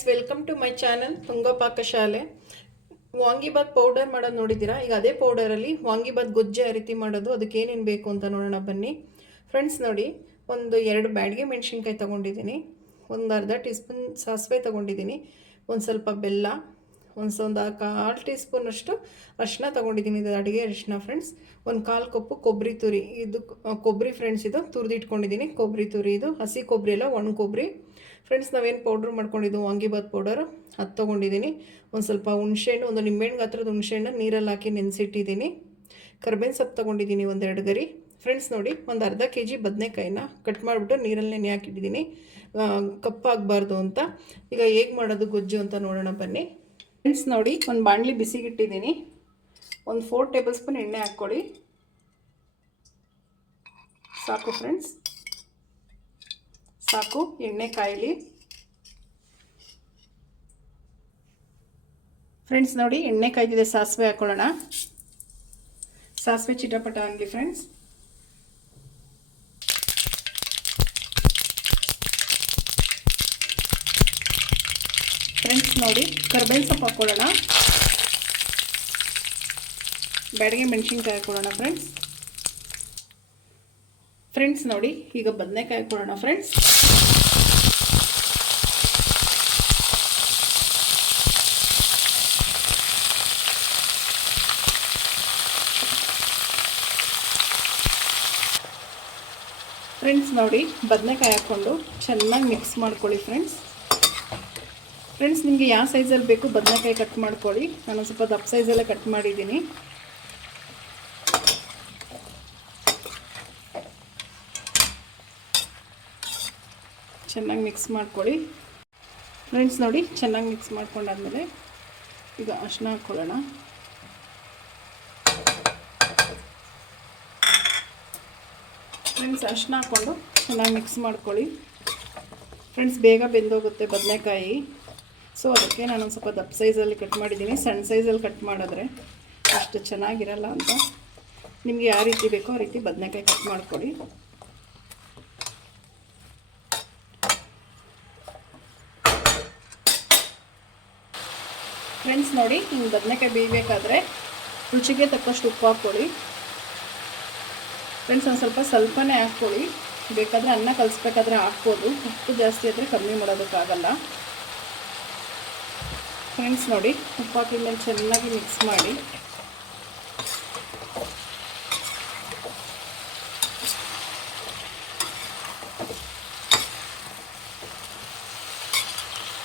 Friends welcome to my channel Tunga Pakashale vangibath powder ಮಾಡೋದು ನೋಡಿದ್ದೀರಾ? ಈಗ ಅದೇ ಪೌಡರಲ್ಲಿ ವಾಂಗಿಬಾತ್ ಗೊಜ್ಜೆ ಆ ರೀತಿ ಮಾಡೋದು, ಅದಕ್ಕೆ ಏನೇನು ಬೇಕು ಅಂತ ನೋಡೋಣ, ಬನ್ನಿ. ಫ್ರೆಂಡ್ಸ್ ನೋಡಿ, ಒಂದು ಎರಡು ಬ್ಯಾಡಿಗೆ ಮೆಣಸಿನ್ಕಾಯಿ ತೊಗೊಂಡಿದ್ದೀನಿ. ಒಂದು ಅರ್ಧ ಟೀ ಸ್ಪೂನ್ ಸಾಸಿವೆ ತೊಗೊಂಡಿದ್ದೀನಿ. ಒಂದು ಸ್ವಲ್ಪ ಬೆಲ್ಲ, ಒಂದು ಒಂದು ಕಾಲು ಟೀ ಸ್ಪೂನಷ್ಟು ಅರಿಶಿನ ತೊಗೊಂಡಿದ್ದೀನಿ. ಇದು ಅಡುಗೆ ಅರಿಶಿನ ಫ್ರೆಂಡ್ಸ್ ಒಂದು ಕಾಲು ಕಪ್ಪು ಕೊಬ್ಬರಿ ತುರಿ. ಇದು ಕೊಬ್ಬರಿ ಫ್ರೆಂಡ್ಸ್ ಇದು ತುರಿದಿಟ್ಕೊಂಡಿದ್ದೀನಿ ಕೊಬ್ಬರಿ ತುರಿ, ಇದು ಹಸಿ ಕೊಬ್ಬರಿ ಎಲ್ಲ ಒಣ ಕೊಬ್ಬರಿ ಫ್ರೆಂಡ್ಸ್ ನಾವೇನು ಪೌಡ್ರ್ ಮಾಡ್ಕೊಂಡಿದ್ದು ವಾಂಗಿಬಾತ್ ಪೌಡರ್ ಅದು ತೊಗೊಂಡಿದ್ದೀನಿ ಒಂದು ಸ್ವಲ್ಪ ಹುಣಸೆಹಣ್ಣು, ಒಂದು ನಿಂಬೆಹಣ್ಣು ಗಾತ್ರದ ಹುಣಸೆಹಣ್ಣು ನೀರಲ್ಲಿ ಹಾಕಿ ನೆನೆಸಿಟ್ಟಿದ್ದೀನಿ ಕರ್ಬೇವಿನ ಸೊಪ್ಪು ತೊಗೊಂಡಿದ್ದೀನಿ ಒಂದೆರಡು ಗರಿ. ಫ್ರೆಂಡ್ಸ್ ನೋಡಿ, ಒಂದು ಅರ್ಧ ಕೆ ಜಿ ಬದನೆಕಾಯಿನ ಕಟ್ ಮಾಡಿಬಿಟ್ಟು ನೀರಲ್ಲಿ ನೆನೆ ಹಾಕಿಟ್ಟಿದ್ದೀನಿ ಕಪ್ಪಾಗಬಾರ್ದು ಅಂತ. ಈಗ ಹೇಗೆ ಮಾಡೋದು ಗೊಜ್ಜು ಅಂತ ನೋಡೋಣ ಬನ್ನಿ. ಫ್ರೆಂಡ್ಸ್ ನೋಡಿ, ಒಂದು ಬಾಣಲಿ ಬಿಸಿಗಿಟ್ಟಿದ್ದೀನಿ ಒಂದು ಫೋರ್ ಟೇಬಲ್ ಸ್ಪೂನ್ ಎಣ್ಣೆ ಹಾಕ್ಕೊಳ್ಳಿ. ಸಾಕು ಫ್ರೆಂಡ್ಸ್ ಸಾಕು, ಎಣ್ಣೆ ಕಾಯಲಿ. ಫ್ರೆಂಡ್ಸ್ ನೋಡಿ, ಎಣ್ಣೆ ಕಾಯ್ದಿದೆ, ಸಾಸಿವೆ ಹಾಕೊಳ್ಳೋಣ. ಸಾಸಿವೆ ಚಿಟಪಟ ಹಂಗೆ ಫ್ರೆಂಡ್ಸ್ ಫ್ರೆಂಡ್ಸ್ ನೋಡಿ, ಕರ್ಬೇವಿನ ಸೊಪ್ಪು ಹಾಕ್ಕೊಳ್ಳೋಣ ಬ್ಯಾಡಿಗೆ ಮೆಣಸಿನ್ಕಾಯಿ ಹಾಕ್ಕೊಳ್ಳೋಣ ಫ್ರೆಂಡ್ಸ್ ಫ್ರೆಂಡ್ಸ್ ನೋಡಿ, ಈಗ ಬದನೆಕಾಯಿ ಕೊಡೋಣ ಫ್ರೆಂಡ್ಸ್ ಫ್ರೆಂಡ್ಸ್ ನೋಡಿ, ಬದನೆಕಾಯಿ ಹಾಕ್ಕೊಂಡು ಚೆನ್ನಾಗಿ ಮಿಕ್ಸ್ ಮಾಡ್ಕೊಳ್ಳಿ ಫ್ರೆಂಡ್ಸ್ ಫ್ರೆಂಡ್ಸ್ ನಿಮಗೆ ಯಾವ ಸೈಜಲ್ಲಿ ಬೇಕು, ಬದನೆಕಾಯಿ ಕಟ್ ಮಾಡ್ಕೊಳ್ಳಿ. ನಾನು ಸ್ವಲ್ಪ ದಪ್ಪ ಸೈಜಲ್ಲೇ ಕಟ್ ಮಾಡಿದ್ದೀನಿ. ಚೆನ್ನಾಗಿ ಮಿಕ್ಸ್ ಮಾಡ್ಕೊಳ್ಳಿ. ಫ್ರೆಂಡ್ಸ್ ನೋಡಿ, ಚೆನ್ನಾಗಿ ಮಿಕ್ಸ್ ಮಾಡ್ಕೊಂಡಾದ್ಮೇಲೆ ಈಗ ಅರ್ಶಿನ ಹಾಕ್ಕೊಳ್ಳೋಣ. ಫ್ರೆಂಡ್ಸ್ ಅರ್ಶಿನ ಹಾಕ್ಕೊಂಡು ಚೆನ್ನಾಗಿ ಮಿಕ್ಸ್ ಮಾಡ್ಕೊಳ್ಳಿ. ಫ್ರೆಂಡ್ಸ್, ಬೇಗ ಬೆಂದೋಗುತ್ತೆ ಬದನೆಕಾಯಿ. ಸೊ, ಅದಕ್ಕೆ ನಾನು ಸ್ವಲ್ಪ ದಪ್ಪ ಸೈಜಲ್ಲಿ ಕಟ್ ಮಾಡಿದ್ದೀನಿ. ಸಣ್ಣ ಸೈಜಲ್ಲಿ ಕಟ್ ಮಾಡಿದ್ರೆ ಅಷ್ಟು ಚೆನ್ನಾಗಿರಲ್ಲ ಅಂತ. ನಿಮಗೆ ಯಾವ ರೀತಿ ಬೇಕೋ ಆ ರೀತಿ ಬದನೆಕಾಯಿ ಕಟ್ ಮಾಡ್ಕೊಳ್ಳಿ. ಫ್ರೆಂಡ್ಸ್ ನೋಡಿ ಹಿಂಗೆ ಬದನೆಕಾಯಿ ಬೇಯಬೇಕಾದ್ರೆ ರುಚಿಗೆ ತಕ್ಕಷ್ಟು ಉಪ್ಪು ಹಾಕ್ಕೊಳ್ಳಿ. ಫ್ರೆಂಡ್ಸ್, ಒಂದು ಸ್ವಲ್ಪ ಸ್ವಲ್ಪನೇ ಹಾಕ್ಕೊಳ್ಳಿ. ಬೇಕಾದರೆ ಅನ್ನ ಕಲಿಸ್ಬೇಕಾದ್ರೆ ಹಾಕ್ಬೋದು. ಉಪ್ಪು ಜಾಸ್ತಿ ಆದರೆ ಕಮ್ಮಿ ಮಾಡೋದಕ್ಕಾಗಲ್ಲ. ಫ್ರೆಂಡ್ಸ್ ನೋಡಿ, ಉಪ್ಪು ಹಾಕಿದ್ಮೇಲೆ ಚೆನ್ನಾಗಿ ಮಿಕ್ಸ್ ಮಾಡಿ.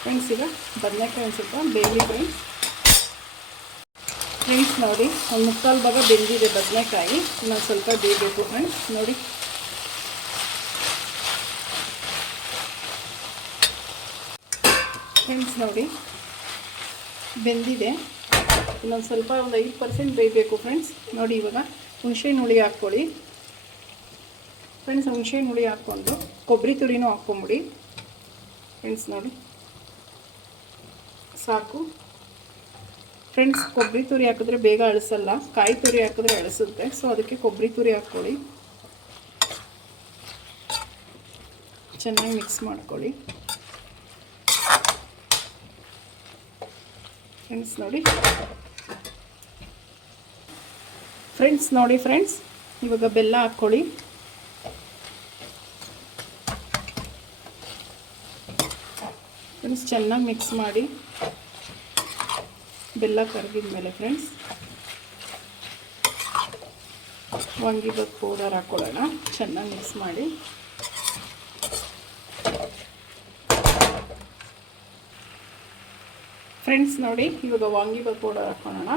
ಫ್ರೆಂಡ್ಸ್, ಈಗ ಬದನೆಕಾಯಿ ಒಂದು ಸ್ವಲ್ಪ ಬೇಯಲಿ ಫ್ರೆಂಡ್ಸ್. ಫ್ರೆಂಡ್ಸ್ ನೋಡಿ, ಒಂದು ಮುಕ್ಕಾಲು ಭಾಗ ಬೆಂದಿದೆ ಬದನೆಕಾಯಿ. ಇನ್ನೊಂದು ಸ್ವಲ್ಪ ಬೇಯಬೇಕು ಫ್ರೆಂಡ್ಸ್ ನೋಡಿ. ಫ್ರೆಂಡ್ಸ್ ನೋಡಿ, ಬೆಂದಿದೆ. ಇನ್ನೊಂದು ಸ್ವಲ್ಪ ಒಂದು ಐದು ಪರ್ಸೆಂಟ್ ಬೇಯಬೇಕು ಫ್ರೆಂಡ್ಸ್ ನೋಡಿ ಇವಾಗ ಹುಣಸೆಹಣ್ಣು ಹುಳಿ ಹಾಕ್ಕೊಳ್ಳಿ. ಫ್ರೆಂಡ್ಸ್ ಹುಣಸೆಹಣ್ಣು ಹುಳಿ ಹಾಕ್ಕೊಂಡು, ಕೊಬ್ಬರಿ ತುರಿನೂ ಹಾಕ್ಕೊಂಬಿಡಿ. ಫ್ರೆಂಡ್ಸ್ ನೋಡಿ. ಸಾಕು. ಫ್ರೆಂಡ್ಸ್ ಕೊಬ್ಬರಿ ತುರಿ ಹಾಕಿದ್ರೆ ಬೇಗ ಅಳಿಸಲ್ಲ. ಕಾಯಿ ತುರಿ ಹಾಕಿದ್ರೆ ಅಳಿಸುತ್ತೆ. ಸೊ ಅದಕ್ಕೆ ಕೊಬ್ಬರಿ ತುರಿ ಹಾಕ್ಕೊಳ್ಳಿ. ಚೆನ್ನಾಗಿ ಮಿಕ್ಸ್ ಮಾಡ್ಕೊಳ್ಳಿ. ಫ್ರೆಂಡ್ಸ್ ನೋಡಿ. ಫ್ರೆಂಡ್ಸ್ ನೋಡಿ ಫ್ರೆಂಡ್ಸ್ ಇವಾಗ ಬೆಲ್ಲ ಹಾಕ್ಕೊಳ್ಳಿ. ಫ್ರೆಂಡ್ಸ್ ಚೆನ್ನಾಗಿ ಮಿಕ್ಸ್ ಮಾಡಿ. ಬೆಲ್ಲ ಕರಗಿದ ಮೇಲೆ ಫ್ರೆಂಡ್ಸ್ ವಾಂಗಿಬಾತ್ ಪೌಡರ್ ಹಾಕ್ಕೊಳ್ಳೋಣ ಚೆನ್ನಾಗಿ ಮಿಕ್ಸ್ ಮಾಡಿ. ಫ್ರೆಂಡ್ಸ್ ನೋಡಿ, ಇವಾಗ ವಾಂಗಿಬಾತ್ ಪೌಡರ್ ಹಾಕ್ಕೊಳ್ಳೋಣ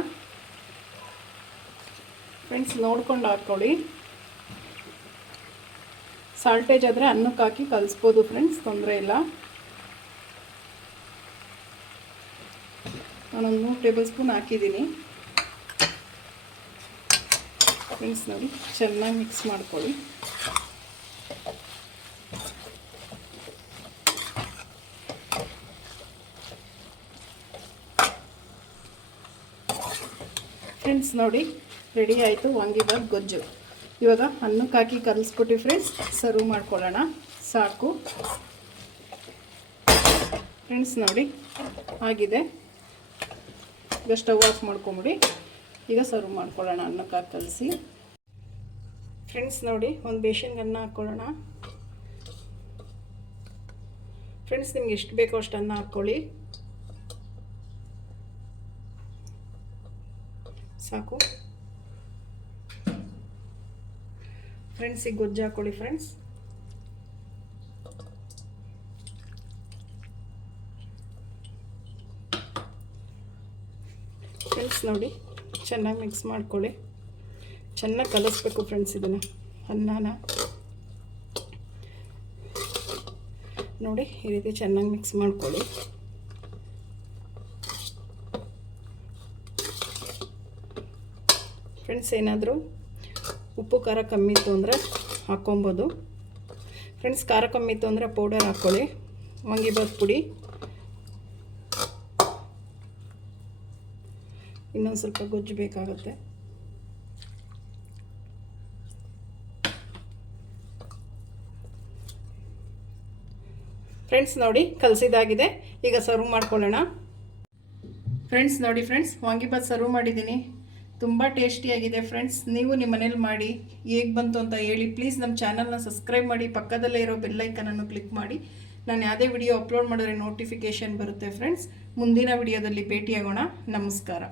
ಫ್ರೆಂಡ್ಸ್ ನೋಡ್ಕೊಂಡು ಹಾಕ್ಕೊಳ್ಳಿ ಸಾಲ್ಟೇಜ್ ಆದರೆ ಅನ್ನಕ್ಕೆ ಹಾಕಿ ಕಲಿಸ್ಬೋದು ಫ್ರೆಂಡ್ಸ್ ತೊಂದರೆ ಇಲ್ಲ. ನಾನೊಂದು ಮೂರು ಟೇಬಲ್ ಸ್ಪೂನ್ ಹಾಕಿದ್ದೀನಿ. ಫ್ರೆಂಡ್ಸ್ ನೋಡಿ, ಚೆನ್ನಾಗಿ ಮಿಕ್ಸ್ ಮಾಡ್ಕೊಳ್ಳಿ. ಫ್ರೆಂಡ್ಸ್ ನೋಡಿ ರೆಡಿ ಆಯಿತು ವಾಂಗಿಬಾತ್ ಗೊಜ್ಜು. ಇವಾಗ ಅನ್ನಕ್ಕೆ ಹಾಕಿ ಕಲಿಸ್ಬಿಟ್ಟು ಫ್ರೆಂಡ್ಸ್ ಸರ್ವ್ ಮಾಡ್ಕೊಳ್ಳೋಣ. ಸಾಕು. ಫ್ರೆಂಡ್ಸ್ ನೋಡಿ, ಆಗಿದೆ. ಈಗ ಸ್ಟವ್ ಆಫ್ ಮಾಡ್ಕೊಂಬಿಡಿ. ಈಗ ಸರ್ವ್ ಮಾಡ್ಕೊಳ್ಳೋಣ ಅನ್ನಕ್ಕೆ ಕಲಸಿ. ಫ್ರೆಂಡ್ಸ್ ನೋಡಿ, ಒಂದು ಬೇಷನ್ಗೆ ಅನ್ನ ಹಾಕ್ಕೊಳ್ಳೋಣ ಫ್ರೆಂಡ್ಸ್ ನಿಮ್ಗೆ ಎಷ್ಟು ಬೇಕೋ ಅಷ್ಟು ಅನ್ನ ಹಾಕ್ಕೊಳ್ಳಿ ಸಾಕು ಫ್ರೆಂಡ್ಸಿಗೆ ಗೊಜ್ಜು ಹಾಕ್ಕೊಳ್ಳಿ ಫ್ರೆಂಡ್ಸ್ ಫ್ರೆಂಡ್ಸ್ ನೋಡಿ. ಚೆನ್ನಾಗಿ ಮಿಕ್ಸ್ ಮಾಡ್ಕೊಳ್ಳಿ. ಚೆನ್ನಾಗಿ ಕಲಿಸ್ಬೇಕು ಫ್ರೆಂಡ್ಸ್ ಇದನ್ನು. ಅನ್ನನ. ನೋಡಿ, ಈ ರೀತಿ ಚೆನ್ನಾಗಿ ಮಿಕ್ಸ್ ಮಾಡ್ಕೊಳ್ಳಿ. ಫ್ರೆಂಡ್ಸ್ ಏನಾದರೂ ಉಪ್ಪು, ಖಾರ ಕಮ್ಮಿ ಇತ್ತು ಅಂದರೆ ಹಾಕ್ಕೊಬೋದು. ಫ್ರೆಂಡ್ಸ್ ಖಾರ ಕಮ್ಮಿ ಇತ್ತು ಅಂದರೆ ಪೌಡರ್ ಹಾಕ್ಕೊಳ್ಳಿ. ವಾಂಗಿಬಾತ್ ಪುಡಿ. ಇನ್ನೊಂದು ಸ್ವಲ್ಪ ಗೊಜ್ಜು ಬೇಕಾಗುತ್ತೆ. ಫ್ರೆಂಡ್ಸ್ ನೋಡಿ, ಕಲಸಿದಾಗಿದೆ. ಈಗ ಸರ್ವ್ ಮಾಡ್ಕೊಳ್ಳೋಣ. ಫ್ರೆಂಡ್ಸ್ ನೋಡಿ ಫ್ರೆಂಡ್ಸ್ ವಾಂಗಿಬಾತ್ ಸರ್ವ್ ಮಾಡಿದ್ದೀನಿ. ತುಂಬ ಟೇಸ್ಟಿಯಾಗಿದೆ ಫ್ರೆಂಡ್ಸ್ ನೀವು ನಿಮ್ಮ ಮನೇಲಿ ಮಾಡಿ, ಹೇಗೆ ಬಂತು ಅಂತ ಹೇಳಿ ಪ್ಲೀಸ್ ನಮ್ಮ ಚಾನಲ್ನ ಸಬ್ಸ್ಕ್ರೈಬ್ ಮಾಡಿ, ಪಕ್ಕದಲ್ಲೇ ಇರೋ ಬೆಲ್ಲೈಕನನ್ನು ಕ್ಲಿಕ್ ಮಾಡಿ. ನಾನು ಯಾವುದೇ ವಿಡಿಯೋ ಅಪ್ಲೋಡ್ ಮಾಡಿದ್ರೆ ನೋಟಿಫಿಕೇಷನ್ ಬರುತ್ತೆ ಫ್ರೆಂಡ್ಸ್ ಮುಂದಿನ ವಿಡಿಯೋದಲ್ಲಿ ಭೇಟಿಯಾಗೋಣ. ನಮಸ್ಕಾರ.